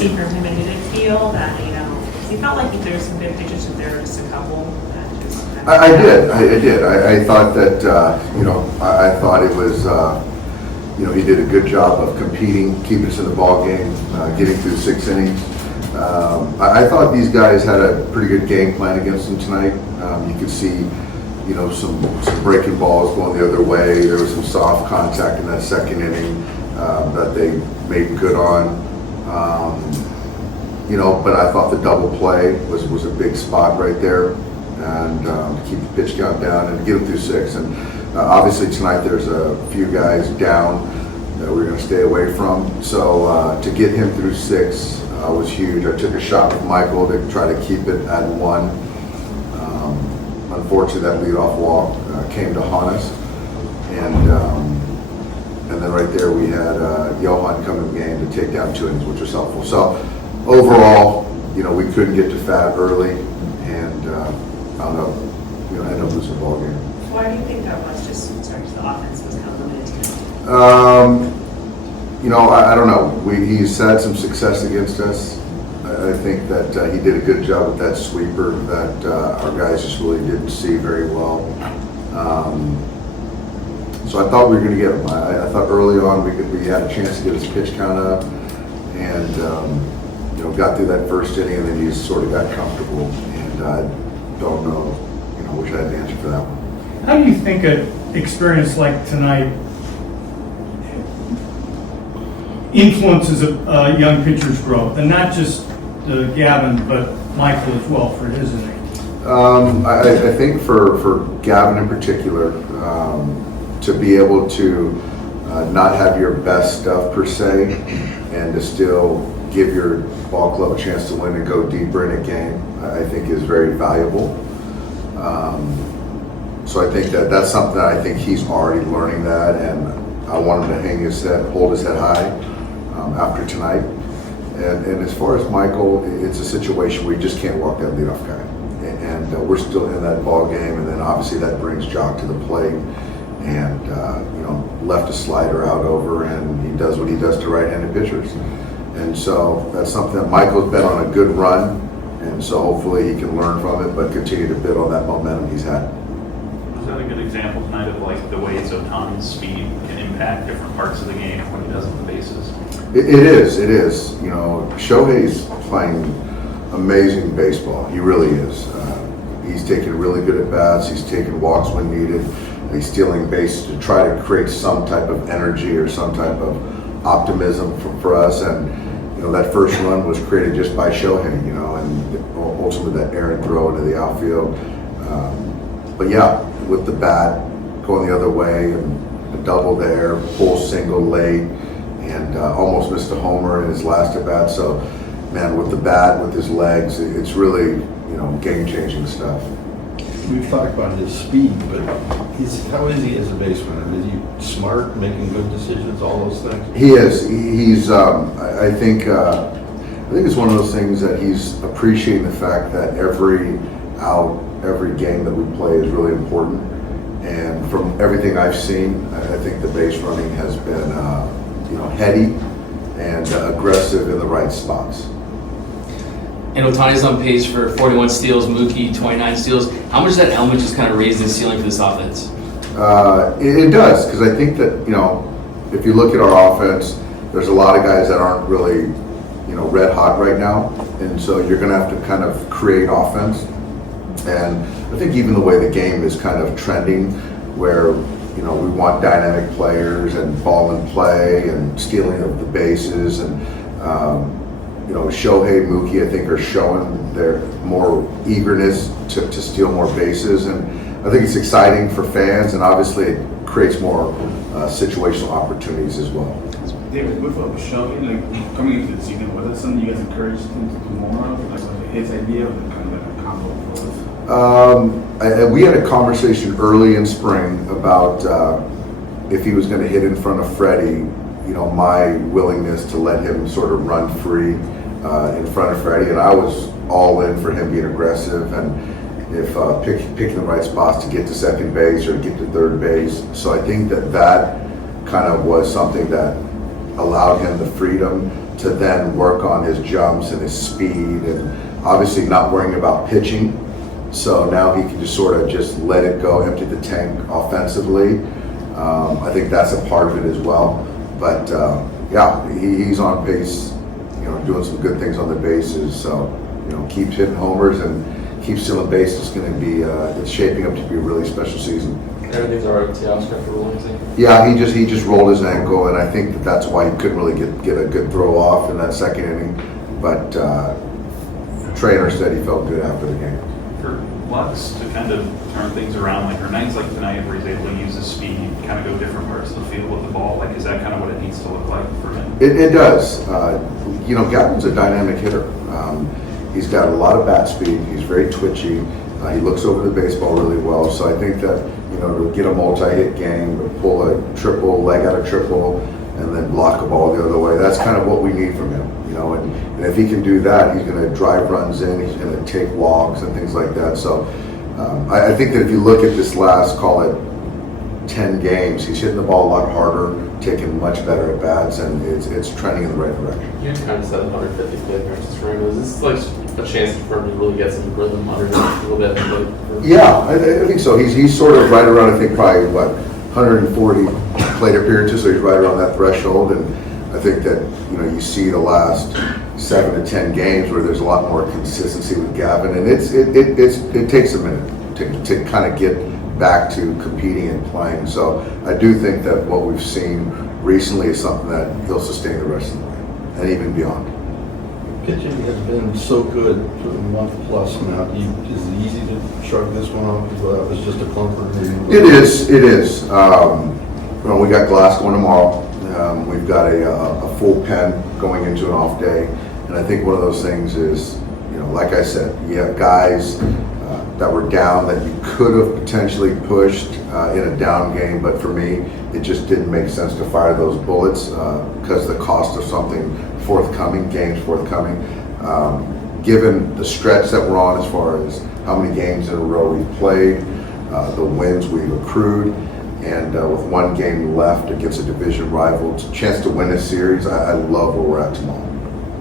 see from him, and did it feel that, he felt like there were some good pitches, and there were just a couple that just... I did. I thought that, I thought it was, he did a good job of competing, keeping us in the ball game, getting through 6 innings. I thought these guys had a pretty good game plan against them tonight. You could see, some breaking balls going the other way. There was some soft contact in that 2nd inning that they made good on. But I thought the double play was a big spot right there, and to keep the pitch count down and get them through 6. And obviously tonight there's a few guys down that we're going to stay away from. So to get him through 6 was huge. I took a shot with Michael to try to keep it at 1. Unfortunately, that leadoff walk came to haunt us, and then right there we had Johan come in the game to take down 2 innings, which was helpful. So overall, we couldn't get to Fat early, and ended up losing the ball game. Why do you think that was? Just the offense was kind of limited tonight. I don't know. He's had some success against us. I think that he did a good job with that sweeper that our guys just really didn't see very well. So I thought we were going to get him. I thought early on we had a chance to get his pitch count up, and got through that 1st inning, and then he sort of got comfortable. And I don't know. Wish I had an answer for that one. How do you think an experience like tonight influences a young pitcher's growth, and not just Gavin, but Michael as well for his inning? I think for Gavin in particular, to be able to not have your best stuff per se, and to still give your ball club a chance to win and go deeper in a game, I think is very valuable. So I think that's something that I think he's already learning that, and I want him to hold his head high after tonight. And as far as Michael, it's a situation where you just can't walk that leadoff guy. And we're still in that ball game, and then obviously that brings Jock to the plate, and left a slider out over, and he does what he does to right-handed pitchers. And so that's something that Michael's been on a good run, and so hopefully he can learn from it, but continue to build on that momentum he's had. Was that a good example tonight of the ways Ohtani's speed can impact different parts of the game when he does on the bases? It is. Shohei's playing amazing baseball. He really is. He's taking really good at bats. He's taking walks when needed. He's stealing bases to try to create some type of energy or some type of optimism for us. And that first run was created just by Shohei. And ultimately that errant throw into the outfield. But yeah, with the bat going the other way, and a double there, full single late, and almost missed a homer in his last at bat. So, man, with the bat, with his legs, it's really game-changing stuff. We've talked about his speed, but how is he as a baseman? Is he smart, making good decisions, all those things? He is. He's. I think it's one of those things that he's appreciating the fact that every out, every game that we play is really important. And from everything I've seen, I think the base running has been, heady and aggressive in the right spots. And Ohtani's on pace for 41 steals, Mookie 29 steals. How much does that element just kind of raise the ceiling for this offense? It does, because I think that, if you look at our offense, there's a lot of guys that aren't really, red hot right now. And so you're going to have to kind of create offense. And I think even the way the game is kind of trending, where, we want dynamic players and ball and play and stealing of the bases, and, Shohei, Mookie, I think, are showing their more eagerness to steal more bases. And I think it's exciting for fans, and obviously it creates more situational opportunities as well. David, with Shohei, coming into the season, was that something you guys encouraged him to do more of? Was it his idea, or kind of a combo approach? We had a conversation early in spring about if he was going to hit in front of Freddie, my willingness to let him sort of run free in front of Freddie, and I was all in for him being aggressive, and if picking the right spots to get to second base or to get to third base. So I think that kind of was something that allowed him the freedom to then work on his jumps and his speed, and obviously not worrying about pitching. So now he can just sort of just let it go, empty the tank offensively. I think that's a part of it as well. But yeah, he's on pace, doing some good things on the bases. So, keeps hitting homers and keeps stealing bases. It's going to be, it's shaping up to be a really special season. Everything's all right with Teoscar for rolling. Yeah, he just rolled his ankle, and I think that's why he couldn't really get a good throw off in that second inning. But trainer said he felt good after the game. For Lux to kind of turn things around, like, or nights like tonight where he's able to use his speed, kind of go different parts of the field with the ball, like, is that kind of what it needs to look like for him? It does. Gavin's a dynamic hitter. He's got a lot of bat speed. He's very twitchy. He looks over the baseball really well. So I think that, to get a multi-hit game, to pull a triple, leg out a triple, and then block a ball the other way, that's kind of what we need from him. And if he can do that, he's going to drive runs in, he's going to take walks and things like that. So I think that if you look at this last, call it 10 games, he's hitting the ball a lot harder, taking much better at bats, and it's trending in the right direction. You kind of said 150 plate appearances for him. Is this like a chance for him to really get some rhythm under him a little bit? Yeah, I think so. He's sort of right around, I think, probably, 140 plate appearances, so he's right around that threshold. And I think that, you see the last 7 to 10 games where there's a lot more consistency with Gavin, and it takes a minute to kind of get back to competing and playing. So I do think that what we've seen recently is something that he'll sustain the rest of the way, and even beyond. Pitching has been so good for a month plus now. Is it easy to shrug this one off as well? It's just a clunker. It is. We got Glass going tomorrow. We've got a full pen going into an off day, and I think one of those things is, like I said, you have guys that were down that you could have potentially pushed in a down game, but for me, it just didn't make sense to fire those bullets because the cost of something games forthcoming, given the stretch that we're on as far as how many games in a row we've played, the wins we've accrued, and with one game left against a division rival, it's a chance to win this series. I love where we're at tomorrow.